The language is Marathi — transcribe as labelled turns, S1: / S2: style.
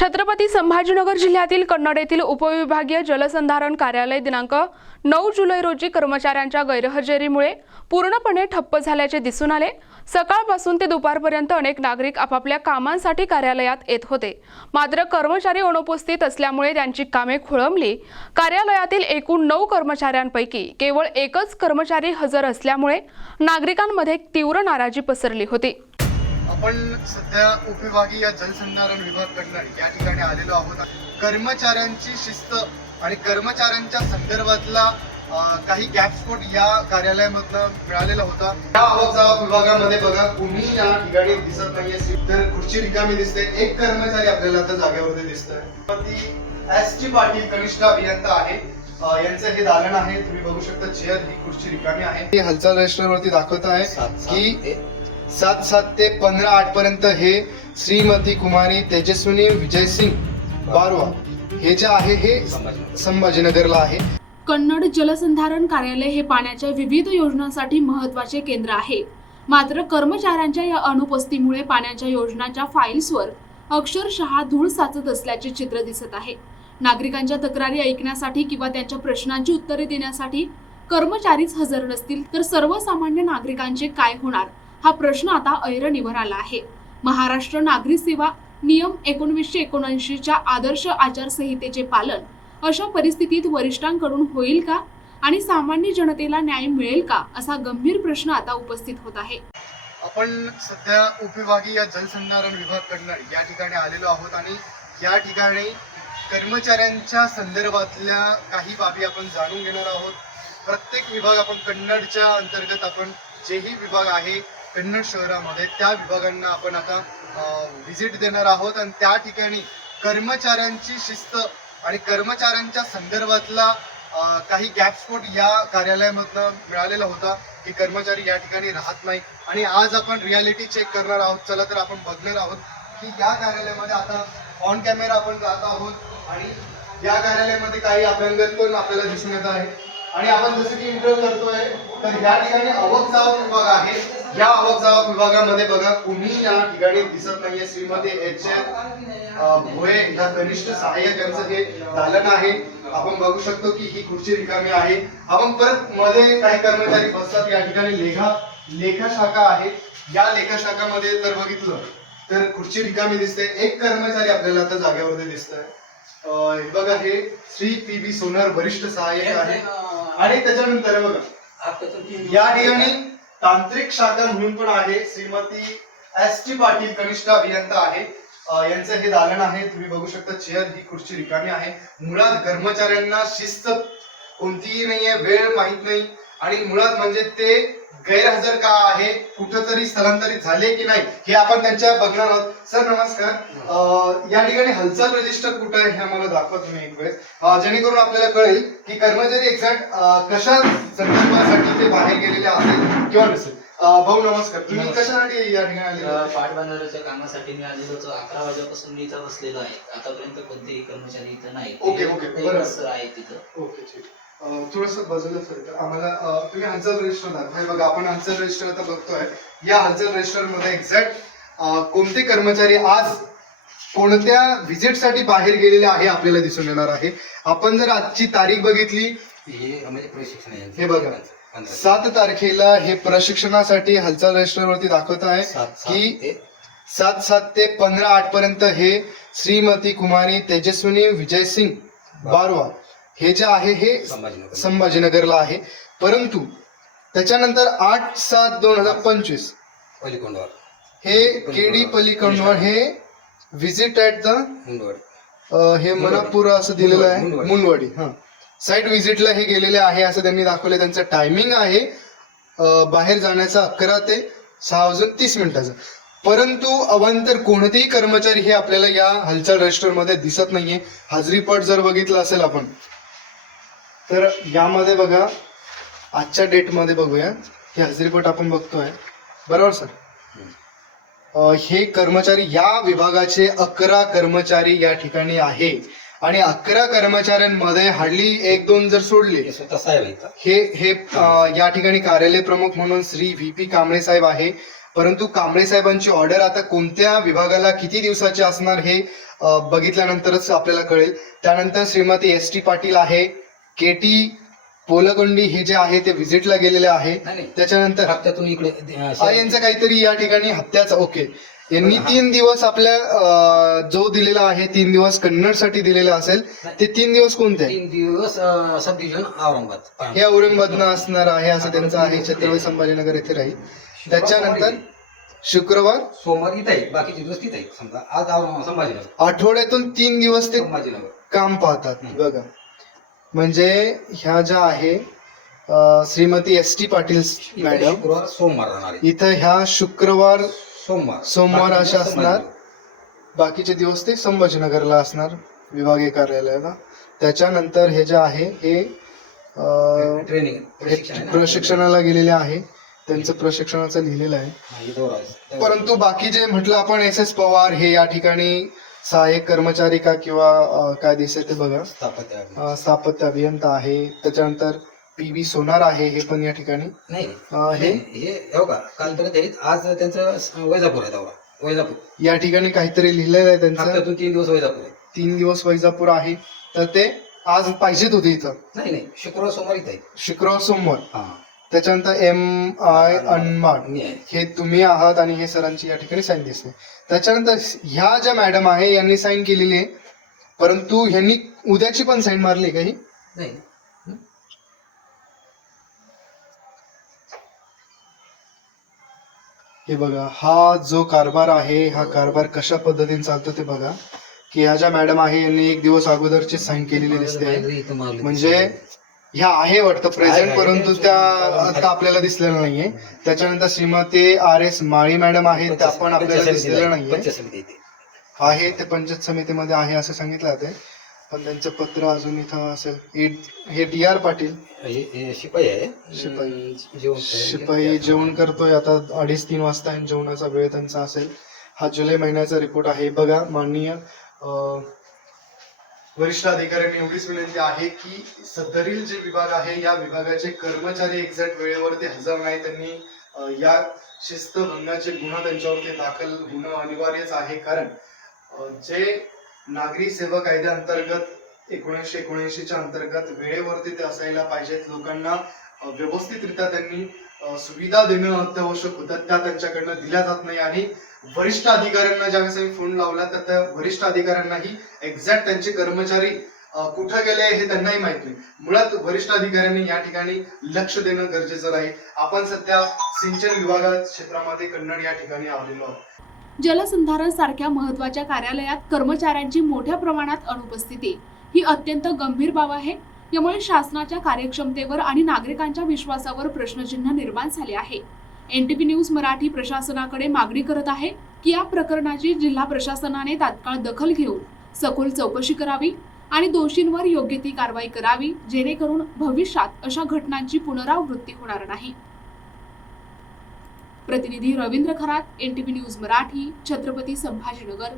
S1: छत्रपती संभाजीनगर जिल्ह्यातील कन्नड येथील उपविभागीय जलसंधारण कार्यालय दिनांक नऊ जुलै रोजी कर्मचाऱ्यांच्या गैरहजेरीमुळे पूर्णपणे ठप्प झाल्याचे दिसून आले. सकाळपासून ते दुपारपर्यंत अनेक नागरिक आपापल्या कामांसाठी कार्यालयात येत होते. मात्र कर्मचारी अनुपस्थित असल्यामुळे त्यांची कामे खोळंबली. कार्यालयातील एकूण नऊ कर्मचाऱ्यांपैकी केवळ एकच कर्मचारी हजर असल्यामुळे नागरिकांमध्ये तीव्र नाराजी पसरली होती.
S2: आपण सध्या उपविभागीय जलसंधारण विभाग कन्नड या ठिकाणी आलेलो आहोत. कर्मचाऱ्यांची शिस्त आणि कर्मचाऱ्यांच्या संदर्भातला काही गॅप स्फोट या कार्यालयामधनं मिळालेला होता. या आवाज विभागामध्ये बघा कुणी या ठिकाणी दिसत नाहीये. तर खुर्ची रिकामी दिसते. एक कर्मचारी आपल्याला आता जागेवरती दिसतोय. ती एस टी पाटील कनिष्ठ अभियंता आहे. यांचं हे दालन आहे. तुम्ही बघू शकता चेअर ही खुर्ची रिकामी आहे. हालचाल रजिस्टरवरती दाखवत आहे की सात सात ते पंधरा आठ पर्यंत हे श्रीमती कुमारी तेजस्विनी विजयसिंग बारवा हे जे आहे हे संभाजीनगरला आहे.
S1: कन्नड जलसंधारण कार्यालय हे पाण्याच्या विविध योजनांसाठी महत्त्वाचे केंद्र आहे. मात्र कर्मचाऱ्यांच्या या अनुपस्थितीमुळे पाण्याच्या योजनांच्या फाईल्सवर अक्षरशः धूळ साचत असल्याचे चित्र दिसत आहे. नागरिकांच्या तक्रारी ऐकण्यासाठी किंवा त्यांच्या प्रश्नांची उत्तरे देण्यासाठी कर्मचारीच हजर नसतील तर सर्वसामान्य नागरिकांचे काय होणार? हा प्रश्न आता ऐरणीवर आला आहे. महाराष्ट्र नागरी सेवा नियम एकोणवीसशे एकोणऐंशीच्या आदर्श आचारसंहितेचे पालन अशा परिस्थितीत वरिष्ठांकडून होईल का? आणि सामान्य जनतेला न्याय मिळेल का? असा गंभीर प्रश्न आता उपस्थित होत आहे.
S2: आपण सध्या उपविभागीय जलसंधारण विभाग कन्नड या ठिकाणी आलेलो आहोत आणि या ठिकाणी कर्मचाऱ्यांच्या संदर्भातल्या काही बाबी आपण जाणून घेणार आहोत. प्रत्येक विभाग आपण कन्नडच्या अंतर्गत आपण जेही विभाग आहे कन्नड शहरामध्ये त्या विभागांना आपण आता व्हिजिट देणार आहोत आणि त्या ठिकाणी कर्मचाऱ्यांची शिस्त आणि कर्मचाऱ्यांच्या संदर्भातला काही गॅपस्फोट या कार्यालयामधनं मिळालेला होता की कर्मचारी या ठिकाणी राहत नाही आणि आज आपण रियालिटी चेक करणार आहोत. चला तर आपण बघणार आहोत की या कार्यालयामध्ये आता ऑन कॅमेरा आपण जात आहोत आणि या कार्यालयामध्ये काही अभ्यंगत पण आपल्याला दिसून येत आहे. आणि आपण जसं की इंटरव्ह्यू करतोय तर या ठिकाणी आवक विभाग आहे. या आवक जावक विभागामध्ये बघा कुणी या ठिकाणी दिसत नाहीये. श्रीमती एच. भोये या कनिष्ठ सहाय्यक यांचं हे दालन आहे आपण बघू शकतो की ही खुर्ची रिकामी आहे. आपण परत मध्ये काही कर्मचारी बसतात या ठिकाणी लेखा लेखा शाखा आहे. या लेखा शाखामध्ये जर बघितलं तर खुर्ची रिकामी दिसते. एक कर्मचारी आपल्याला आता जागेवरती दिसतोय. हे बघा हे श्री पी बी सोनार वरिष्ठ सहाय्यक आहे. आणि त्याच्यानंतर बघा या ठिकाणी तांत्रिक शाखा म्हणून पण आहे. श्रीमती एस टी पाटील कनिष्ठ अभियंता आहे. यांचं हे दालन आहे. तुम्ही बघू शकता चेअर ही खुर्ची रिकामी आहे. मुळात कर्मचाऱ्यांना शिस्त कोणतीही नाहीये वेळ माहीत नाही. आणि मुळात म्हणजे ते गैरहजर का आहे कुठंतरी स्थलांतरित झाले की नाही हे आपण त्यांच्या बघणार आहोत. सर नमस्कार. या ठिकाणी हालचाल रजिस्टर कुठं आहे हे आम्हाला दाखवा तुम्ही एक वेळेस. जेणेकरून आपल्याला कळेल की कर्मचारी एक्झॅक्ट कशा संदर्भासाठी ते बाहेर गेलेले आहेत. किंवा नसेल अं, भाऊ नमस्कार. तुम्ही
S3: नमस्कार.
S2: कशासाठी या ठिकाणी
S3: अ,
S2: होते?
S3: पाटबंधाऱ्याच्या कामासाठी मी आलेलो होतो. अकरा वाजेपासून मी इथं बसलेलो आहे. आतापर्यंत कोणतेही कर्मचारी इथं नाही.
S2: ओके, ओके, बरं.
S3: सर आहे तिथं.
S2: ओके ठीक. थोडस बाजूला सर आम्हाला अं, तुम्ही हालचाल रजिस्टर दाखवा हे बघा आपण हालचाल रजिस्टर आता बघतोय. या हालचाल रजिस्टरमध्ये एक्झॅक्ट कोणते कर्मचारी आज कोणत्या व्हिजिटसाठी बाहेर गेलेले आहे आपल्याला दिसून येणार आहे. आपण जर आजची तारीख बघितली
S3: हे म्हणजे प्रशिक्षण आहे.
S2: हे बघा. सात तारखेला हे प्रशिक्षणासाठी हालचाल रजिस्टरवरती दाखवत आहे की सात सात ते पंधरा आठ पर्यंत हे श्रीमती कुमारी तेजस्विनी विजयसिंग बारवा हे जे आहे हे संभाजीनगरला. आहे. परंतु त्याच्यानंतर आठ सात दोन हजार पंचवीस हे केडी पलीकडवर हे व्हिजिट ऍट द हे मनापूर असं दिलेलं आहे.
S3: मुंडवाडी
S2: हा. साईट व्हिजिटला हे गेलेले आहे असं त्यांनी दाखवलं त्यांचं टायमिंग आहे. बाहेर जाण्याचा अकरा ते सहा वाजून तीस मिनिटाचं. परंतु अवांतर कोणतेही कर्मचारी हे आपल्याला या हालचाल रेस्टॉरंटमध्ये दिसत नाहीये. हाजरीपट जर बघितलं असेल आपण तर यामध्ये बघा आजच्या डेटमध्ये बघूया. हे हाजरीपट आपण बघतोय. बरोबर सर? हे कर्मचारी या विभागाचे अकरा कर्मचारी या ठिकाणी आहे आणि अकरा कर्मचाऱ्यांमध्ये हार्डली एक दोन जर सोडले
S3: हे
S2: हे हे अ, या ठिकाणी कार्यालय प्रमुख म्हणून श्री व्ही पी कांबळे साहेब आहे. परंतु कांबळे साहेबांची ऑर्डर आता कोणत्या विभागाला किती दिवसाची असणार हे अ, बघितल्यानंतरच आपल्याला कळेल. त्यानंतर श्रीमती एस टी पाटील आहे के टी पोलगंडी हे जे आहे ते व्हिजिटला गेलेले आहे.
S4: नाही नाही.
S2: त्याच्यानंतर
S4: हप्त्यातून इकडे अं,
S2: हा यांचं काहीतरी या ठिकाणी हप्त्याचा ओके. यांनी तीन दिवस आपल्या अ, जो दिलेला आहे तीन दिवस कन्नडसाठी दिलेला असेल ते तीन दिवस कोणते? आहे?
S4: तीन दिवस सब डिव्हिजन औरंगाबाद.
S2: हे औरंगाबादनं असणार आहे असं त्यांचं आहे छत्रपती संभाजीनगर येथे राहील. त्याच्यानंतर शुक्रवार?
S4: सोमवार इथं आहे बाकीचे दिवस तिथे आहे. समजा आज औरंगाबाद संभाजीनगर.
S2: आठवड्यातून तीन दिवस ते
S4: संभाजीनगर.
S2: काम पाहतात
S4: हम्म.
S2: बघा. म्हणजे ह्या ज्या आहे अ, श्रीमती एस टी पाटील
S4: इथं
S2: मॅडम
S4: शुक्रवार सोमवार राहणार आहे.
S2: इथं ह्या शुक्रवार
S4: सोमवार
S2: सोमवार अशा
S4: दिवस
S2: असणार. बाकीचे दिवस ते संभाजीनगरला असणार विभागीय कार्यालयाला त्याच्यानंतर हे जे आहे हे अ,
S4: ट्रेनिंग?
S2: प्रशिक्षणाला गेलेले आहे त्यांचं प्रशिक्षणाचं लिहिलेलं आहे. परंतु बाकी जे म्हटलं आपण एस एस पवार हे या ठिकाणी सहाय्यक कर्मचारी का किंवा अ, काय दिसते ते बघा
S4: स्थापत्य आहे.
S2: अ, स्थापत्य अभियंता आहे त्याच्यानंतर पी व्ही सोनार आहे हे पण या ठिकाणी.
S4: नाही
S2: अ, हे?
S4: हे हो का? आज त्यांचं वैजापूर आहे दौरा. वैजापूर.
S2: या ठिकाणी काहीतरी लिहिलेलं आहे त्यांचं.
S4: हप्त्यातून तीन दिवस वैजापूर आहे.
S2: तीन दिवस वैजापूर आहे. तर ते आज पाहिजेत होते इथं.
S4: नाही नाही शुक्रवार सोमवार इथं आहे
S2: शुक्रवार सोमवार.
S4: हा.
S2: त्याच्यानंतर एम आय अनमाड
S4: मी आहे.
S2: हे तुम्ही आहात आणि हे सरांची या ठिकाणी साईन दिसते. त्याच्यानंतर ह्या ज्या मॅडम आहे यांनी साईन केलेली आहे. परंतु ह्यांनी उद्याची पण साईन मारली काही
S4: नाही.
S2: हे बघा हा जो कारभार आहे हा कारभार कशा पद्धतीने चालतो ते बघा की ह्या ज्या मॅडम आहे यांनी एक दिवस अगोदरची साईन केलेली दिसते आहे. म्हणजे ह्या आहे वाटतं प्रेझेंट. परंतु त्या आता आपल्याला दिसलेल्या नाहीये त्याच्यानंतर Shrimati R S Mali madam आहेत त्या पण आपल्याला दिसलेल्या
S4: समिती
S2: नाहीये. आहे ते पंचायत समितीमध्ये आहे असं सांगितलं जाते पण त्यांचं पत्र अजून इथं असेल. हे- हे डी आर पाटील.
S4: हे हे शिपाई आहे.
S2: शिपाई.
S4: अं, जेवण
S2: शिपाई जेवण करतोय. आता अडीच तीन वाजता जेवणाचा वेळ त्यांचा असेल. हा जुलै महिन्याचा रिपोर्ट आहे. बघा माननीय अं, वरिष्ठ अधिकाऱ्यांनी एवढीच विनंती आहे की सदरील जे विभाग आहे या विभागाचे कर्मचारी एक्झॅक्ट वेळेवरती हजर नाही. त्यांनी अं, या शिस्त भंगाचे गुन्हा त्यांच्यावरती दाखल होणं अनिवार्यच आहे. कारण अं, जे नागरी सेवा कायद्याअंतर्गत एकोणीसशे एकोणऐंशीच्या अंतर्गत वेळेवरती ते असायला पाहिजेत. लोकांना व्यवस्थितरित्या त्यांनी सुविधा देणं अत्यावश्यक होतं. त्या त्यांच्याकडनं दिल्या जात नाही आणि वरिष्ठ अधिकाऱ्यांना ज्यावेळेस आम्ही फोन लावला तर त्या वरिष्ठ अधिकाऱ्यांनाही एक्झॅक्ट त्यांचे कर्मचारी कुठं गेले हे त्यांनाही माहीत नाही. मुळात वरिष्ठ अधिकाऱ्यांनी या ठिकाणी लक्ष देणं गरजेचं राहील आपण सध्या सिंचन विभागात क्षेत्रामध्ये कन्नड या ठिकाणी आलेलो आहोत.
S1: जलसंधारण सारख्या महत्त्वाच्या कार्यालयात कर्मचाऱ्यांची मोठ्या प्रमाणात अनुपस्थिती. ही अत्यंत गंभीर बाब आहे. यामुळे शासनाच्या कार्यक्षमतेवर आणि नागरिकांच्या विश्वासावर प्रश्नचिन्ह निर्माण झाले आहे. एनटीपी न्यूज मराठी प्रशासनाकडे मागणी करत आहे की या प्रकरणाची जिल्हा प्रशासनाने तात्काळ दखल घेऊन सखोल चौकशी करावी आणि दोषींवर योग्य ती कारवाई करावी जेणेकरून भविष्यात अशा घटनांची पुनरावृत्ती होणार नाही. प्रतिनिधी रवींद्र खरात एनटीपी न्यूज मराठी छत्रपती संभाजीनगर.